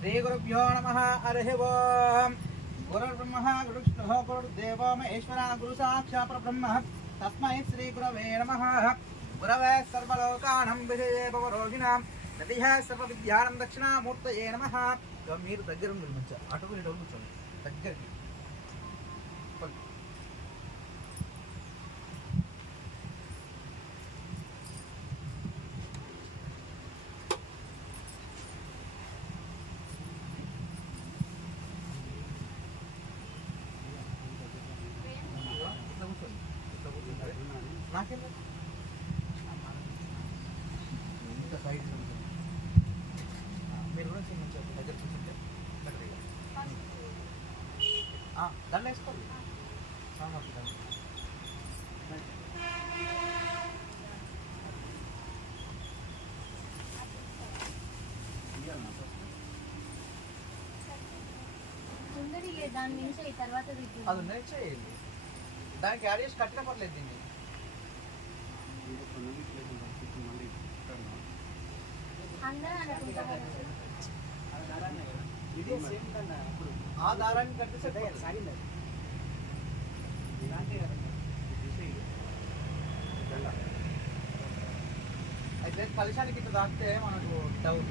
श्रीगुरुभ्यो नमः हरिः ओम् गुरुर्ब्रह्मा गुरुविष्णुः गुरुर्देवो महेश्वरः गुरुसाक्षात् परब्रह्म तस्मै श्रीगुरवे नमः। गुरवे सर्वलोकानां विषये भवरोगिणां नदिः सर्वविद्यानां दक्षिणामूर्तये नमः। మీరు దగ్గర ఉంది మంచిగా అటుకు ఇటు కూర్చోండి దగ్గరికి నాకేం ఇంత సైడ్ మీరు కూడా మంచిగా దగ్గర కూర్చుంటే దండ వేసుకోండి దాని నుంచి తర్వాత అది చేయండి దానికి యాడ్ చేసి కట్టిన పర్లేదు దీన్ని ఆ దారాన్ని కట్టిస్తే అయితే కలశానికి ఇట్లా తాకితే మనకు డౌట్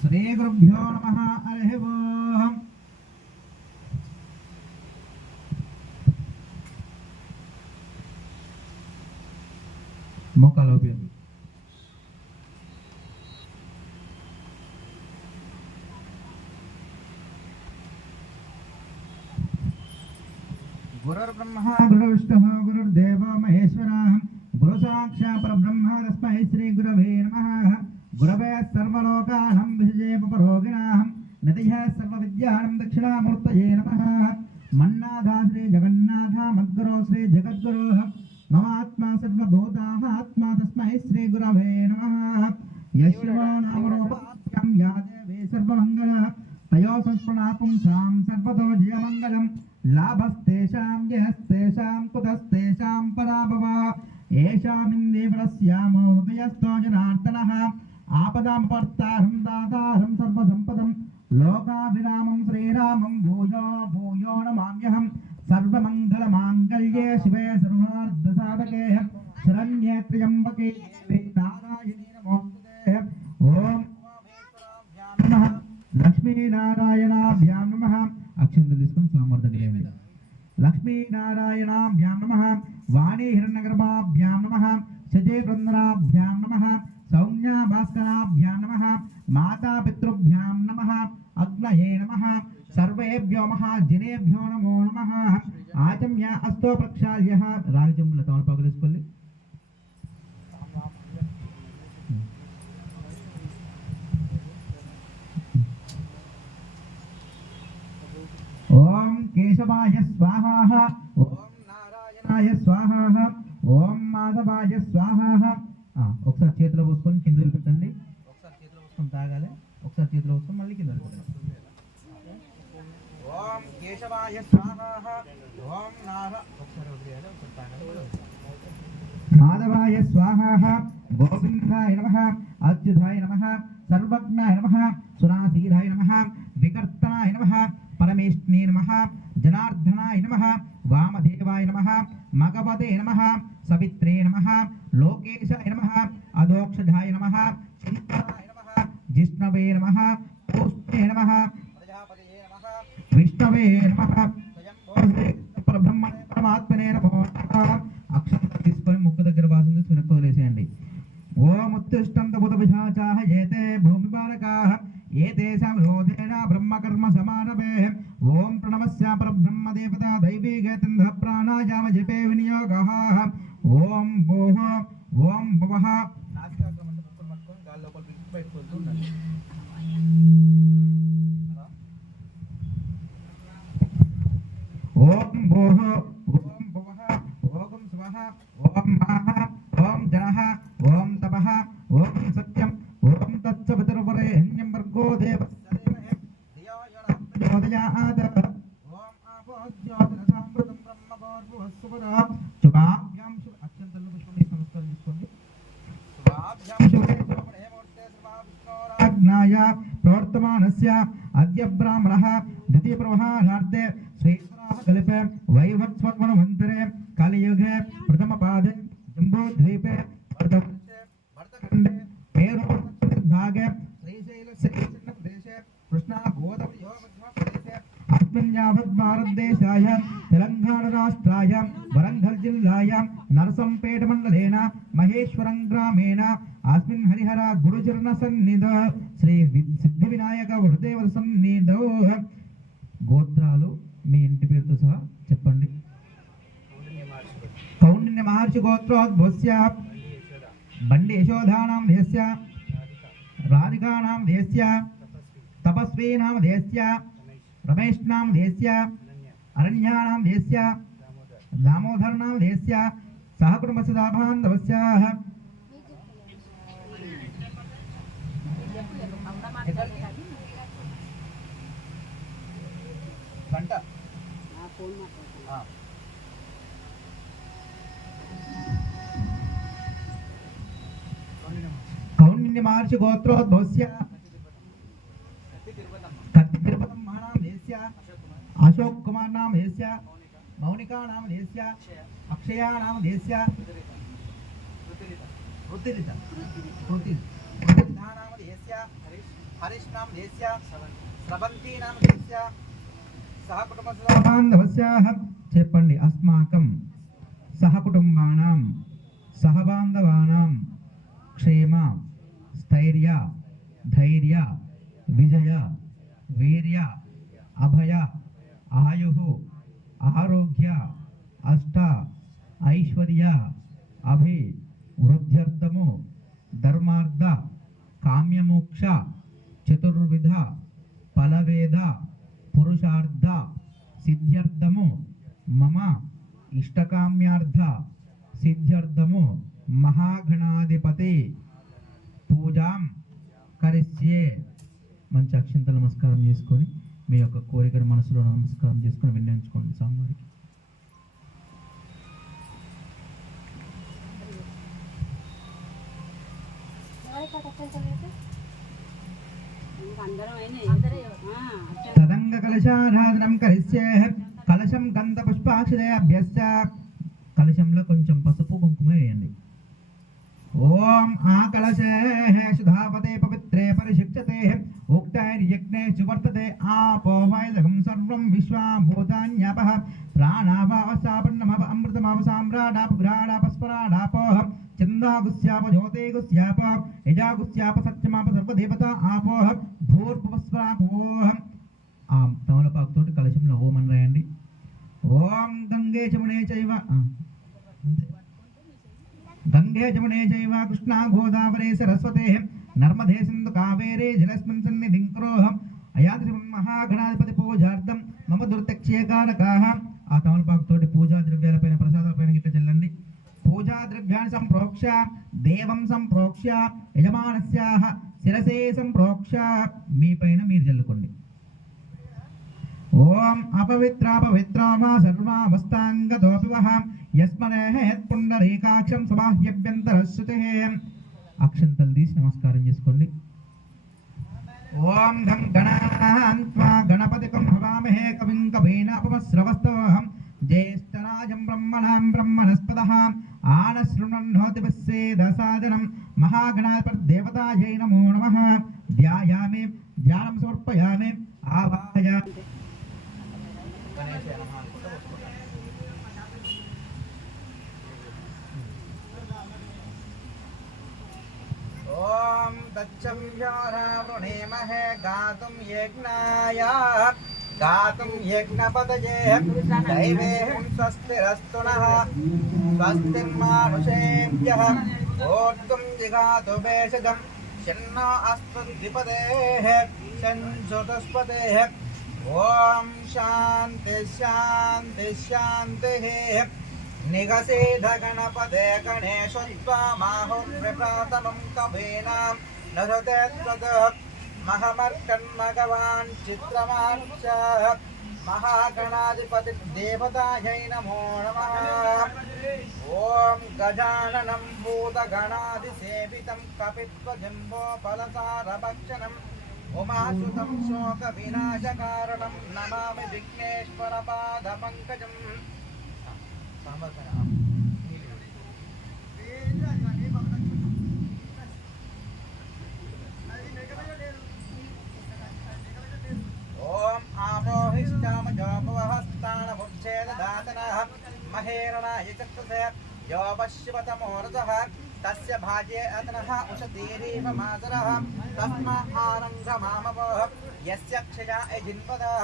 శ్రీ గురుభ్యో నమః హరిః ఓం మోకాలు ఓపెన్ గురుర్బ్రహ్మ గురుర్విష్ణుః గురుర్దేవో మహేశ్వరः గురు సాక్షాత్ పరబ్రహ్మ తస్మై శ్రీ గురవే నమః। గురవే సర్వలోకానాం విషయే పరోగిణాం నదిః సర్వవిద్యానాం దక్షిణామూర్తయే నమః। మన్నాథ శ్రీ జగన్నాథ మద్గురో శ్రీ జగద్గురోః మమాత్మా సర్వభూతాః ఆత్మా తస్మై శ్రీ గురవే నమః। యశ్వో నామరూపాభ్యాం యా దేవీ సర్వమంగళ తయో సంస్మరణాపుంసాం సర్వతో జయమంగళం లాభస్తేషాం యస్తేషాం కుతస్తేషాం పరాభవ ఏషామిందేవరస్యామో హృదయస్థో జనార్దనః ఆపదాం పర్తారం దాతారం సర్వసంపదం లోకాభిరామం శ్రీరామం భూయో భూయో నమామ్యహం సర్వమంగళమాంగళ్యే శివే సర్వార్థసాధకే శరణ్యే త్ర్యంబకే దేవే నారాయణే నమోస్తుతే ఓం నమః లక్ష్మీనారాయణాభ్యాం నమః। అక్షంతలు తీసుకొని సామర్థ్యం మీద లక్ష్మీనారాయణాభ్యాం నమః వాణీ హిరణ్యగర్భాభ్యాం నమః శచే బృందరాభ్యాం నమః సౌమ్యా భాస్కరాభ్యాం నమః మాతాపితృభ్యాం నమః అగ్నయే నమః సర్వేభ్యో మహాజనేభ్యో నమో నమః। ఆచమ్య అస్తో ప్రక్షాళ్య రాజముల తమలపాకు తీసుకోండి ఓం కేశవాయ స్వాహ ఓం నారాయణాయ స్వాహ ఓం మాధవాయ స్వాహ। ఒకసారి చేతిలో పోసుకొని కింద పెట్టండి ఒకసారి చేతిలో పోసుకొని తాగాలి ఒకసారి చేతిలో పోసుకొని మళ్ళీ కింద పెట్టండి ఓం కేశవాయ స్వాహ ఓం ఒకసారి వదిలేయాలి ఒకసారి తాగాలి మాధవాయ స్వాహ గోవిందాయ నమః అచ్యుతాయ నమః సర్వజ్ఞాయ నమః సురాధీరాయ నమః వికర్తనాయ నమః పరమేష్ణే నమః జనార్దనాయ నమః వామదేవాయ నమః మగవదే నమః సవిత్రే నమః లోకేశాయ నమః అదోక్షజాయ నమః శంకరాయ నమః జిష్ణవే నమః ఓష్ణే నమః ప్రజాపతయే నమః విష్ణవే నమః స్వయంభూ పరబ్రహ్మణే పరమాత్మనే నమో నమః। అక్షరం తీసుకొని ముక్కు దగ్గర వాసన వెనక్కి వదిలేసేయండి। ఓం ఉత్తిష్టంత భూత పిశాచాః ఏతే భూమి బాలకాః ఏతేషాం రోధేన బ్రహ్మకర్మ సమారభే ఓం ప్రణవస్య పరబ్రహ్మ దేవతా దైవీ గేతంధ ప్రాణాయామ జపే వినియోగః ఓం భూః ఓం భువః నాసికాగ్రమంతా పట్టుకొని గాలి లోపల పిలిచి బయటకు వెళ్తూ ఉండాలి. ఓం భూః ఓం భువః ఓం స్వః ఓం మహః ఓం జనః ఓం తపః ఓం సత్యం ఓం తత్సవితుర్వరేణ్యం భర్గో దేవస్య ధీమహి ధియో యో నః ప్రచోదయాత్. ఓం ఆపో జ్యోతిరసామృతం బ్రహ్మగోర్భువస్సుపదా శుభాభ్యాం శుభ అత్యంతలు పుష్పమి నమస్కారం చేసుకోండి. శుభాభ్యాం శుభే శుభే మూర్తే సర్వావిష్ణోరాజ్ఞాయ ప్రవర్తమానస్య అద్య బ్రాహ్మణః ద్వితీయ ప్రవహారార్థే శ్రీశ్వరాः కల్పే వైవత్స్వన్మంతరే కలియుగే ప్రథమ పాదే జంబూద్వీపే భరతఖండే మేరుభాగే శ్రీశైలస్య దేశే కృష్ణా గోదావరి మధ్యప్రదేశే అస్మిన్ యావత్ భారతదేశాయ తెలంగాణ రాష్ట్రాయ వరంగల్ జిల్లాయ నరసంపేట మండలేన మహేశ్వరం గ్రామేణ అస్మిన్ హరిహర గురుచరణ సన్నిధౌ శ్రీ సిద్ధి వినాయక గురుదేవ సన్నిధౌ. గోత్రాలు మీ ఇంటి పేరుతో సహా చెప్పండి. కౌండిన్య మహర్షి గోత్రోద్భవస్య బండి యశోధానాం దేశస్య రాధికానాం దేశస్య తపస్వీనాం దేశస్య రమేష్నాం దేశస్య అరణ్యానాం దేశస్య దామోదర్నాం దేశస్య సహ కుటుంబస్య బాంధవస్య. గంట కౌండిన్య మహర్షి గోత్రోద్భవస్య కత్తి తిరుపతం మహానాం దేశస్య అశోక్ కుమార్ నామ దేశస్య మౌనికా నామ దేశస్య అక్షయా నామ దేశస్య రుతిరిత నామ దేశస్య హరీష్ నామ దేశస్య స్రవంతి నామ దేశస్య సహ కుటుంబస్య బాంధవస్య. చెప్పండి. అస్మాకం సహ కుటుంబానాం సహ బాంధవానాం క్షేమ స్థైర్య ధైర్య విజయ వీర్య అభయ ఆయుః ఆరోగ్య అష్ట ఐశ్వర్య అభి వృద్ధ్యర్థము ధర్మార్థ కామ్యమోక్ష చతుర్విధ ఫలవేద పురుషార్థ సిద్ధ్యర్థము మమ ఇష్టకామ్యార్థ సిద్ధ్యర్థము మహాగణాధిపతి పూజాం కరిష్యే. మంచి అక్షంతలు నమస్కారం చేసుకొని మీ యొక్క కోరికను మనసులో నమస్కారం చేసుకొని విన్నవించుకోండి స్వామివారికి. తదంగ కలశారాధనం కరిష్యే. కలశం గంధ పుష్పాక్షరేభ్యశ్చ. కలశంలో కొంచెం పసుపు కుంకుమ వేయండి. ఓం ఆ కలశే సుధాపతే పవిత్రే పరిశిక్షతే ఉక్తైర్యజ్ఞేషు వర్తతే ఆపో వైదకం సర్వం విశ్వాభూతాన్యాపః ప్రాణావావసాపన్నమవ అమృతమావసామ్రాడాపఘ్రాడాపస్పరాడాపో చందాగుస్యాప జ్యోతిగుస్యాప యజాగుస్యాప సత్యమాప సర్వదేవత ఆపో భూర్భువస్వరాపోః. ఆ తమలపాకుతోటి కలశంలో ఓం అని రాయండి. ఓం గంగే చమునే చైవ గంగే జమునే చైవ కృష్ణా గోదావరి సరస్వతే నర్మదే సింధు కావేరే జలస్మిన్ సన్నిధిం కురోహం అయాద్రి మహాగణాధిపతి పూజార్థం మమ దుర్తక్షేకారకాః. ఆ తమలపాకుతోటి పూజా ద్రవ్యాలపైన ప్రసాదాలపైన గిట్ల చల్లండి. పూజా ద్రవ్యాన్ని సంప్రోక్ష దేవం సంప్రోక్ష యజమానస్యాః శిరసే సంప్రోక్ష. మీ పైన మీరు చల్లుకోండి. ఓం అపవిత్రాపవిత్రామా సర్వావస్థాంగతోపివః యస్మనేః పుండరీకాక్షం సబాహ్యభ్యంతరశ్రుతిః. అక్షంతలు తీసి నమస్కారం చేసుకోండి. ఓం గం గణాన్త్వా గణపతికం భవామహే కవిం కవీనాపమశ్రవస్తవః జ్యేష్ఠరాజం బ్రహ్మణాం బ్రహ్మణస్పదః ఆనశృణ్వన్నోతిపస్సేదసాదనం మహాగణాధిపతిదేవతాయై నమో నమః. ధ్యాయామి ధ్యానం సమర్పయామి ఆవాహయామి. ఓం దచ్చం వ్యారావృణేమహే గాతుం యజ్ఞాయ గాతుం యజ్ఞపతయే దైవేహం స్వస్తిరస్తు నః స్వస్తిర్మానుషేభ్యః ఓర్తుం జిగాతు భేషజం शन्नो अस्तु द्विपदेः शञ्चतुष्पदेः ॐ शान्ति शान्ति शान्तिः निगसेध गणपते गणेशोत्त्वमाहुर्विप्रातमं कवीनां नरते त्वदः महमर्कन्मगवान् चित्रमान् च महागणाधिपति देवतायै नमो नमः ॐ गजाननं भूतगणाधिसेवितं कपित्वजम्बोफलसारभक्षणम् उमासुतं शोकविनाशकारणं नमामि विघ्नेश्वरपादपङ्कजम् ओम आपोहिष्टामजोपवहस्तानमुच्छेदधातनः महेरणाय चक्षुषे यो पश्यवतमोरजः तस्य भाजे अतनः उषतीरीव मातरः तस्मा आरङ्गमामवः यस्य क्षया जिन्वदः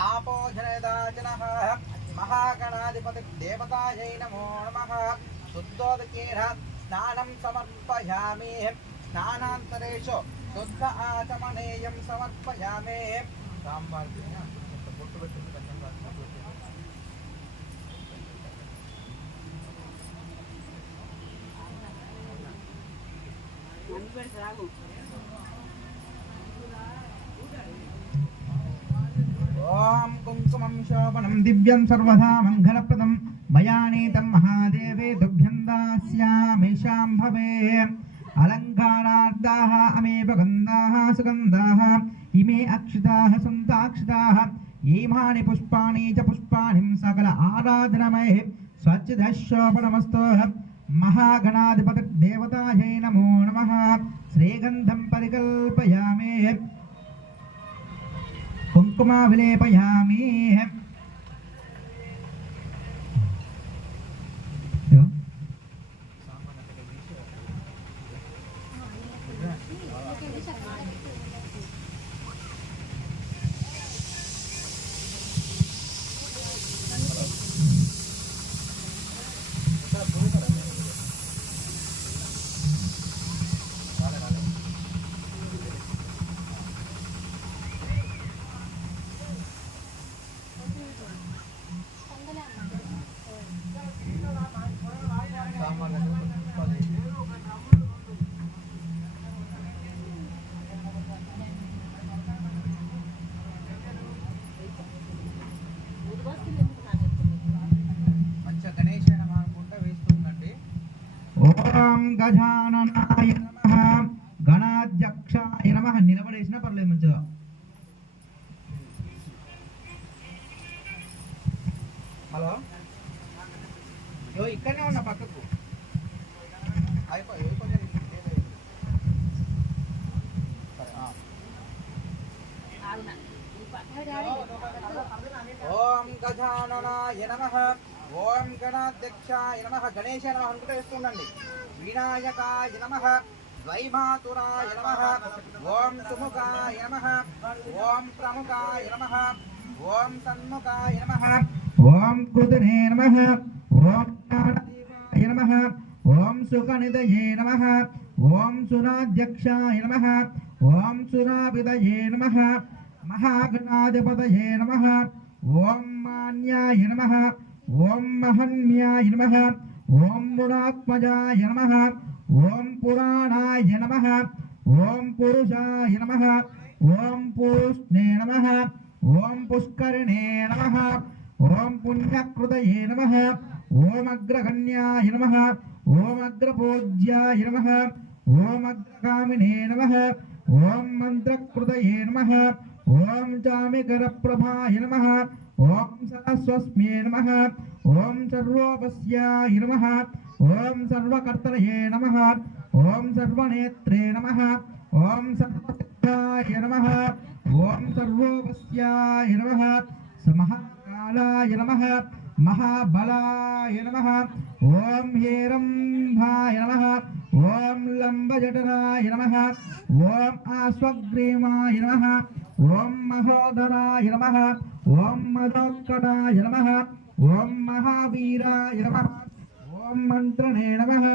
आपो जनदाजनः महागणाधिपति देवतायै नमो नमः शुद्धोदकेन स्नानं समर्पयामि स्नानान्तरेषु शुद्ध आचमनेयं समर्पयामि ओम कुंकुमं शोभनं दिव्यं सर्वदा मंगलप्रदं मया नीतं महादेवे तुभ्यं दास्यामि शाम्भवे अलङ्कारार्धाः अमेव गन्धाः सुगन्धाः इमे अक्षिताः सन्ताक्षिताः इमानि पुष्पाणि च पुष्पाणि सकल आराधनमये स्वच्छदः शोभनमस्तु महागणाधिपति देवतायै नमो नमः श्रीगन्धं परिकल्पयामि कुंकुमा विलेपयामि ओम गजाननाय नमः गणाध्यक्षाय नमः నిలబడేసినా పర్లేదు మంచిగా హలో యో ఇక్కడనే ఉన్నా పక్కకు అయిపోయి కొంచెం ఓం గజాననాయ నమః ఓం గణాధ్యక్షాయ నమః గణేశాయ నమః అనుకుంటూ వేస్తుండండి వినాయకాయ నమః ద్వైమాతురాయ నమః ఓం సుముఖాయ నమః ఓం ప్రముఖాయ నమః ఓం సన్ముఖాయ నమః ఓం కుదురే నమః ఓం నారాయణాయ నమః ఓం సుఖనిధయే నమః ఓం సురాధ్యక్షాయ నమః ఓం సురాభిదయే నమః महागणाधिपतये नमः ओम मान्याय नमः ओम महन्याय नमः ओम गुणात्मजाय नमः ओम पुराणाय नमः ओम पुरुषाय नमः ओम पुष्णे नमः ओम पुष्करिणे नमः ओम पुण्यकृतये नमः ओम अग्रगण्याय नमः ओम अग्रपूज्याय नमः ओम अग्रगामिने नमः ओम मंत्रकृतये नमः ओम चामिकरप्रभाय नमः ओम सरस्वस्म्ये नमः ओम सर्वोपस्याय नमः ओम सर्वकर्तये नमः ओम सर्वनेत्रे नमः ओम सर्वसिद्धाय नमः ओम सर्वोपस्याय नमः महाकालाय नमः महाबलाय नमः ओम हेरंभाय नमः ओम लंबजटनाय नमः ओम आश्वग्रीवाय नमः ओम महोदराय नमः ओम मदोत्कटाय नमः ओम महावीराय नमः ओम मंत्रणे नमः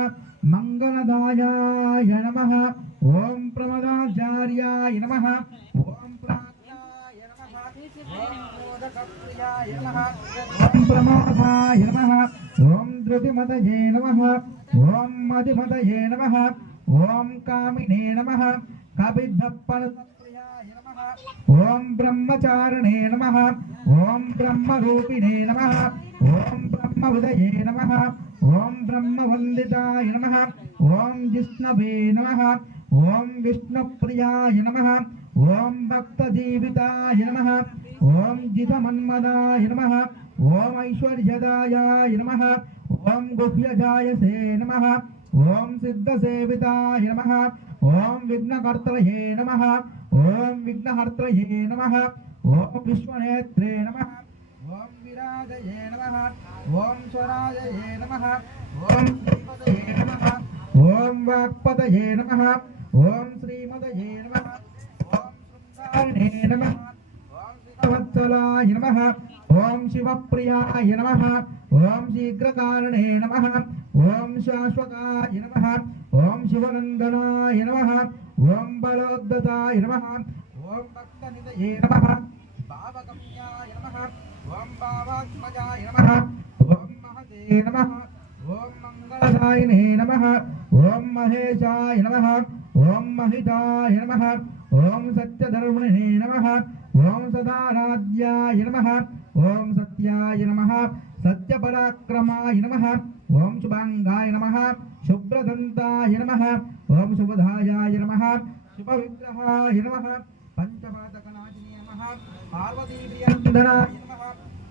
మంగళదాయాయ నమః ఓం ప్రమదాచార్యాయ నమః ఓం ప్రాజ్ఞాయ నమః ఓం మోదకప్రియాయ నమః ఓం ప్రమోదాయ నమః ఓం ధృతిమతయే నమః ఓం మదిమతయే నమః ఓం కామినే నమః కవిద్ధప్పనప్రియాయ నమః ఓం బ్రహ్మచారిణే నమః ఓం బ్రహ్మరూపిణే నమః ఓం బ్రహ్మవిదయే నమః ఓం బ్రహ్మవందితాయ నమః ఓం జిష్ణవే నమః ఓం విష్ణుప్రియాయ నమః ఓం భక్తజీవితాయ నమః ఓం జితమన్మదాయ నమః ఓం ఐశ్వర్యదాయాయ నమః ఓం గుహ్యజాయసే నమః ఓం సిద్ధసేవితాయ నమః ఓం విఘ్నకర్తయే నమః ఓం విఘ్నహర్తయే నమః ఓం విశ్వనేత్రే నమః ఓం విరాజయే నమః ఓం స్వరాజయే నమః ఓం శ్రీపదయే నమః ఓం వాక్పదయే నమః ఓం శ్రీమదయే నమః ఓం శృంగారిణే నమః ఓం శ్రీవత్సలాయ నమః ఓం శివప్రియాయ నమః ఓం శీఘ్రకారిణే నమః ఓం శాశ్వతాయ నమః ఓం శివనందనాయ నమః ఓం బలోద్ధతాయ నమః ఓం భక్తనిధయే నమః భావగమ్యాయ నమః ఓం భావాత్మజాయ నమః ఓం మహతే నమః ఓం మంగళదాయినే నమః ఓం మహేశాయ నమః ఓం మహితాయ నమః ఓం సత్యధర్మిణే నమః ఓం సదారాధ్యాయ నమః ఓం సత్యాయ నమః సత్యపరాక్రమాయ నమః ఓం శుభాంగాయ నమః శుభ్రదంతాయ నమః ఓం శుభదాయాయ నమః శుభవిగ్రహాయ నమః పంచపాదకనాథినే నమః పార్వతీప్రియందనాయ నమః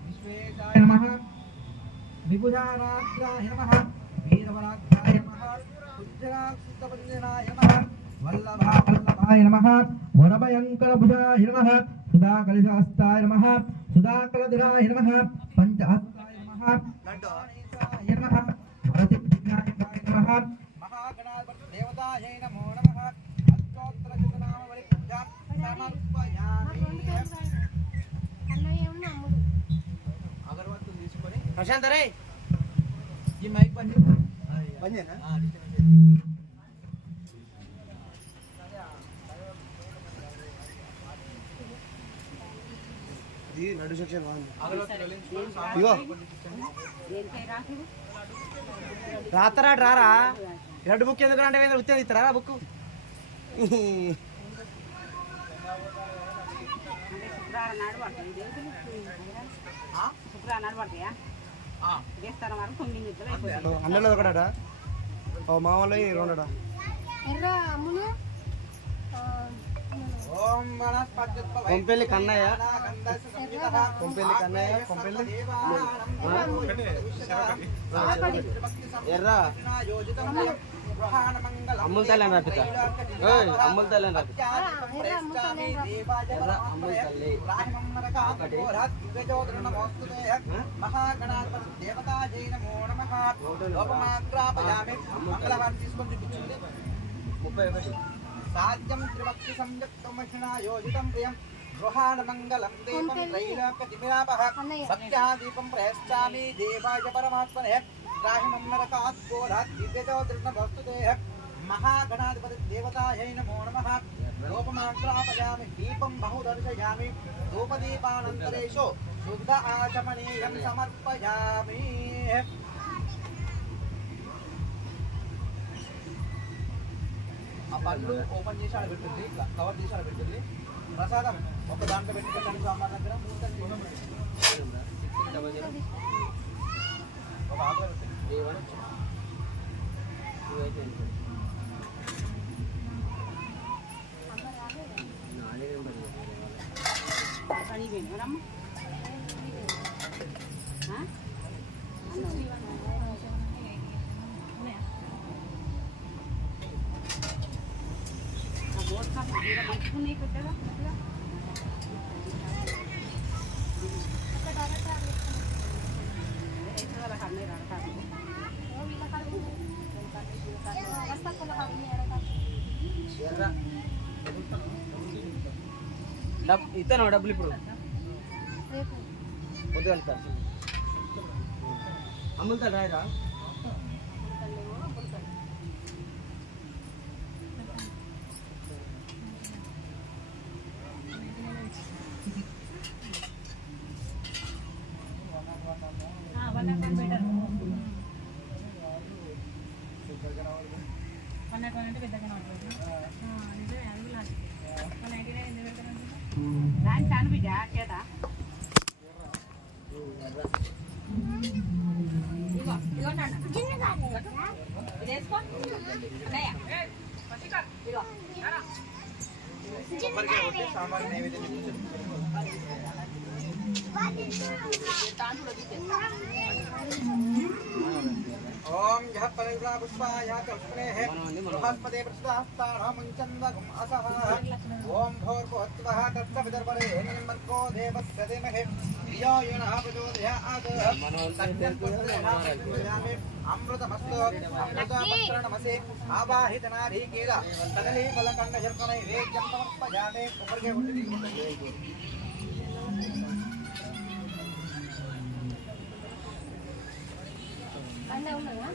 విశ్వేశాయ నమః విభుజారాధ్యాయ నమః వీరవరాధ్యాయ నమః ఉజ్జలాక్షితవందనాయ నమః వల్లభావల్లభాయ నమః వరభయంకరభుజాయ నమః సుధాకలిశాస్తాయ నమః సుధాకరధరాయ నమః పంచహస్తాయ నమః లడ్డానేశాయ నమః వరసిద్ధివినాయకాయ నమః మహాగణాధిపతి దేవతాయై నమో నమః అష్టోత్తరశతనామవళి పూజాం సమర్పయామి. అన్నయ్య ఉన్న అమ్ముడు అగరవత్తులు తీసుకొని ప్రశాంత్ రే ఈ మైక్ బంద్ చేయి. బంద్ చేయనా? ఇది నడు సెక్షన్ బాగుంది. ఇగో రాతరాడు రారా రెడ్ బుక్ ఎందుకు అంటే ఉత్తేది ఇస్తారా బుక్ అన్నలో ఒకట మా వాళ్ళు రెండట ఎర్ర అమ్ములు ఓం వనస్పత్యుత్పవై కొంపెల్లి కన్నయ్య కొంపెల్లి కన్నయ్య కొంపెల్లి ఎర్ర అమ్ముల తల్లి అని రాపిత అమ్ముల తల్లి అని రాపిత ఎర్ర అమ్ముల తల్లి సాధ్యం త్రిభక్తి సంయుక్తం మహిళాయోజితం ప్రియం గృహాణ మంగళం దీపం త్రైలోక్యదివ్యాపః భక్త్యాదీపం ప్రయశ్చామి దేవాయ పరమాత్మనే రాహిమం నరకాత్ ఘోరాత్ దివ్యజ్యోతిర్నమోస్తుతే మహాగణాధిపతి దేవతాయై నమో నమః లోపమాగ్రాపయామి దీపం బహుదర్శయామి ధూపదీపానంతరేషు శుద్ధ ఆచమనీయం సమర్పయామి. ఆ పళ్ళు ఓపెన్ చేసి ఆడ పెట్టింది, కవర్ చేసి ఆడ పెట్టింది. ప్రసాదం ఒక దాంట్లో పెట్టుకోవడానికి సాంబార్ దగ్గర ఒక ఆకులో పెట్టింది. ఇస్తాను డబ్బులు ఇప్పుడు రేపు పొద్దు వెళ్తాను అమ్ముతాడు రాయరా కొబ్బరికాయ కొట్టి సాంబార్ నైవేద్యం ఓం యః పరివ్రా పుష్పాయ పుష్పనేః బృహస్పతే ప్రస్తుతాస్తారముంచందగం అసః ఓం భోర్భోత్వః తత్సవితర్పరేణ్యం మర్కో దేవస్య ధీమహి ధియో యోనః ప్రచోదయాత్ తత్సవితుర్యామి అమృతమస్తు అమృతపత్రణమసి ఆవాహితనాధీకీల సకలీ ఫలకండ శర్పనైవేద్యం సమర్పయామి కొబ్బరికాయ కొట్టి తీసుకుంటుంది అన్నీ ఉన్నాయా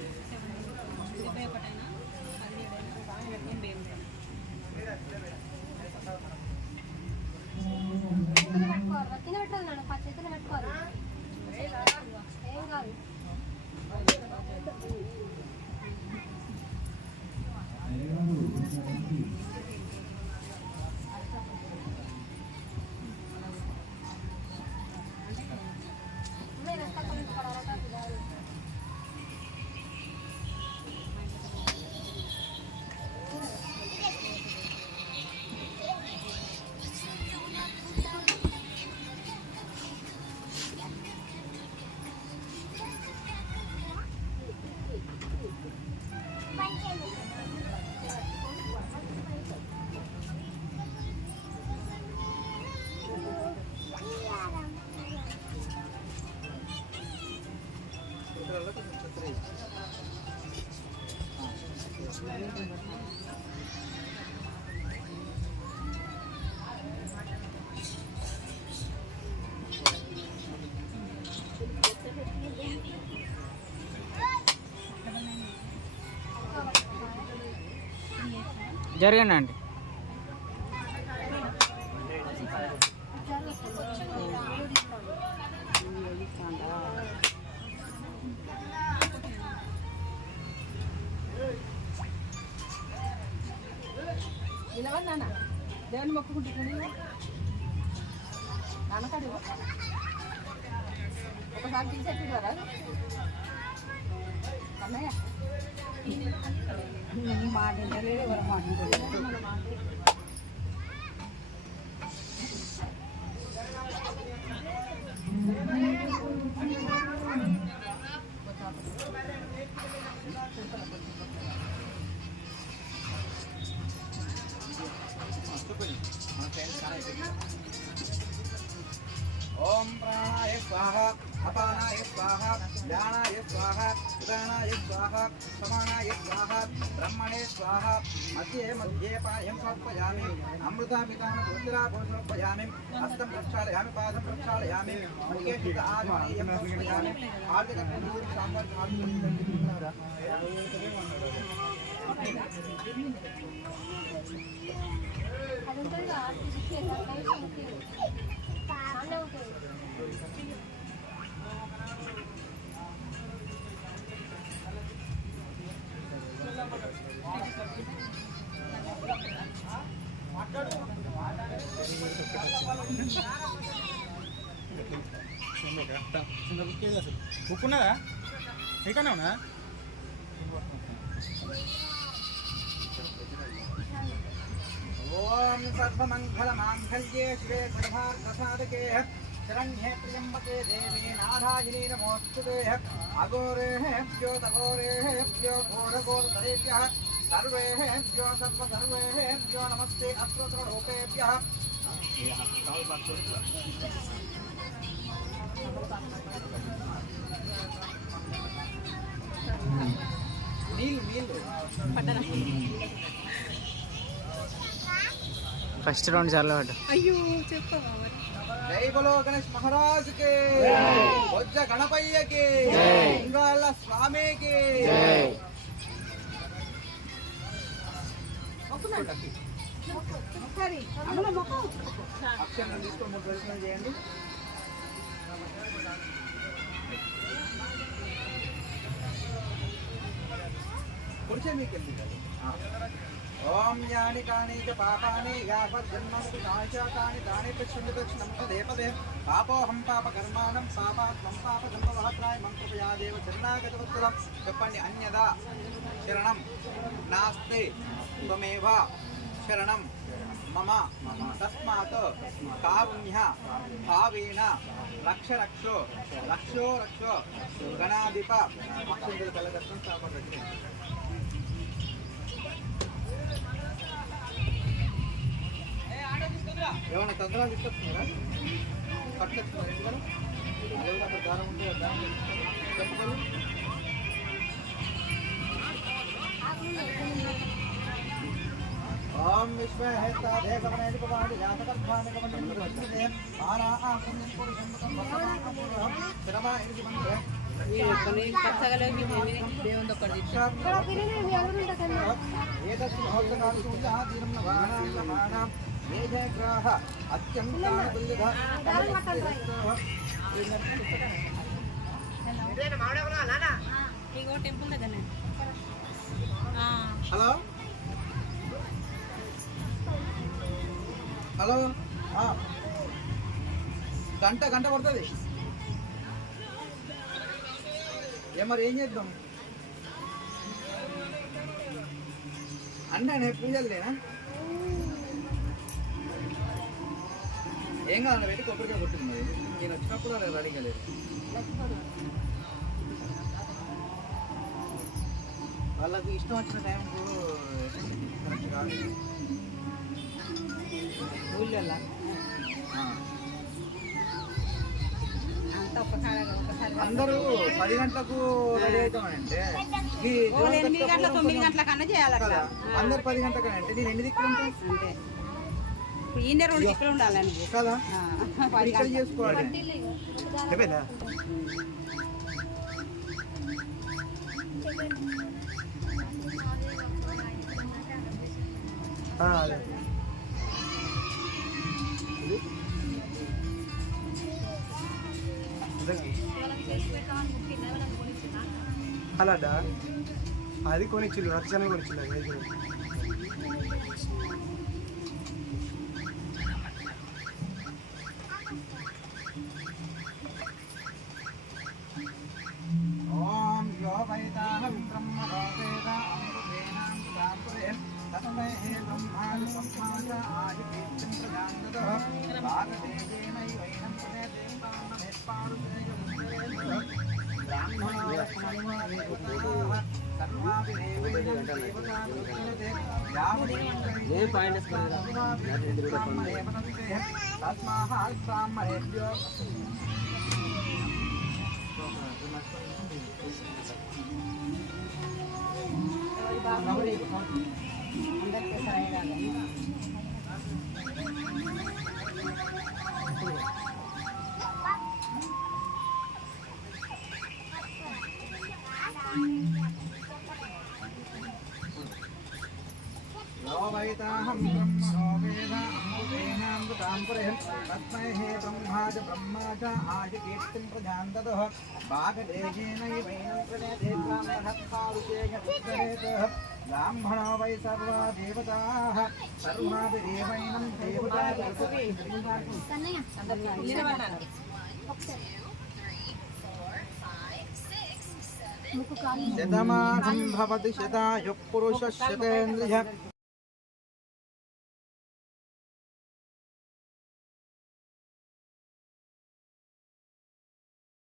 పెట్టుకోవాలి తినబెట్టాలి నన్ను 10 చేతులు పెట్టుకోవాలి ఏం కాదు జరగండి అండి నిలవన్నా దేవుని మొక్కుకుంటుంది నాన్నకాడు ఒకసారి తీసేట్టు కదా అన్నయ్య మాట లేదు ఎవరు మాట ఓం ప్రాణాయ స్వాహ అపానాయ స్వాహ జ్ఞానాయ స్వాహ ఉదానాయ స్వాహ సమానాయ స్వాహ బ్రహ్మణే స్వాహ మధ్యే మధ్యే పాయం సమర్పయామి అమృతామితాన రుద్రాభం సమర్పయామి హస్తం ప్రక్షాళయామి పాదం ప్రక్షాళయామి ముఖే శుద్ధ ఆజ్ఞేయం సమర్పయామి ఆర్థిక పూర్వం సాంబార్ అది ఉంటుంది కదా అన్నీ ఉంటుంది బుక్ ఉన్నదా ఎక్కడనే ఉన్నా ఓం సర్వమంగళమాంగళ్యే శివే సర్వార్థసాధకే శరణ్యే త్ర్యంబకే దేవీ నారాయణీ నమోస్తుతే అఘోరేభ్యో తఘోరేభ్యో ఘోరఘోరతరేభ్యः సర్వేభ్యో సర్వేభ్యో నమస్తే అస్త్రోత్తరరూపేభ్యः నీళ్ళు ఫస్ట్ 2 సార్లు పడ్డా అయ్యో చెప్పవా జై బలో గణేష్ మహారాజ్ కి బొజ్జ గణపయ్యకి ఇంగాళ్ళ స్వామికి అక్షరం తీసుకొని 3 ప్రదక్షిణలు చేయండి కుడిచే మీకు వెళ్ళి ఓం యాని కాని చ పాపాని యాపర్జన్మసు నాశాకాని దాని పశ్యందక్షిణం పదే పదే పాపోహం పాపకర్మాణం పాపాత్మం పాపజన్మవహత్రాయ మం కృపయా దేవ శరణాగతవత్సలం. చెప్పండి. అన్యదా శరణం నాస్తి త్వమేవ శరణం మమ తస్మాత్ కారుణ్య భావేన రక్ష రక్షో రక్షో రక్షో గణాధిప అక్షంతల కలగత్వం సాపడచ్చు. ఏమన్నా తంత్రాలు తీసుకొస్తున్నారా? పట్టుకొస్తున్నారా ఇంటికాడ? అదే అక్కడ దారం ఉంటే ఆ దారం చెప్పగలరు. ఓం విశ్వేహేతాదే సమనేది కుమారి జాతకత్వాని కమలం ప్రతిదే ఆనా ఆసనం పురుషం వసనాపురం శ్రమ ఇది మంత్రే ఈ కొన్ని పచ్చగలే మీ దేవుని ఒక్కటి ఇక్కడ తిరిగి మీ అందరూ ఉంటారు ఏదస్సు భౌతకాలు సూర్య దీనం నవానాం నమానాం ఏ జయ గ్రహ అత్యంత తుల్యధ ఇగో టెంపుల్ దగ్గరనే. హలో హలో గంట పడుతుంది. మరి ఏం చేద్దాం అంటే పూజలు లేనా? ఏం కావాలి పెట్టి కొబ్బరికాయ కొట్టింది. నేను వచ్చినప్పుడు అలా రెడీగా లేదు. వాళ్ళకి ఇష్టం వచ్చిన టైంకు కరెక్ట్ కాదు. ఊళ్ళో అంతా ఒకసారి అందరూ 10 గంటలకు రెడీ అవుతామంటే 8 గంటల 9 గంటల కన్నా చేయాలి కదా. అందరు 10 గంటలకు అంటే నేను ఎన్ని దిక్కులు ఉంటాయి అంతే. ఇప్పుడు ఈయన 2 దిక్కులు ఉండాలని కదా. ఇక్కడ చేసుకోవాలి చెప్పేదా? అదే అలాడా అది కొనిచ్చిల్లు రక్షణ కొనిచ్చిల్లు. ఓం యో వైతాహం బ్రహ్మ వేద అమృతేనాం సాంప్రయం తస్మై హే బ్రహ్మాది సంహాస ఆది కీర్తిం ప్రజాంగతః భాగదేవేనై వైనం ప్రదేశం మహేత్పాడు శ్రేయ వైతాహం బ్రహ్మణో వేద అమృతేనామృతాంపరేణ తస్మై హే బ్రహ్మాజ బ్రహ్మాజ ఆది కీర్తిం ప్రజాంతతః భాగదేశేనైవైనం ప్రదేశే బ్రాహ్మణః బ్రాహ్మణో వై సర్వా దేవతాః సర్వాభిదేవైనం శతమానం భవతి శతాయుః పురుషः శతేంద్రియः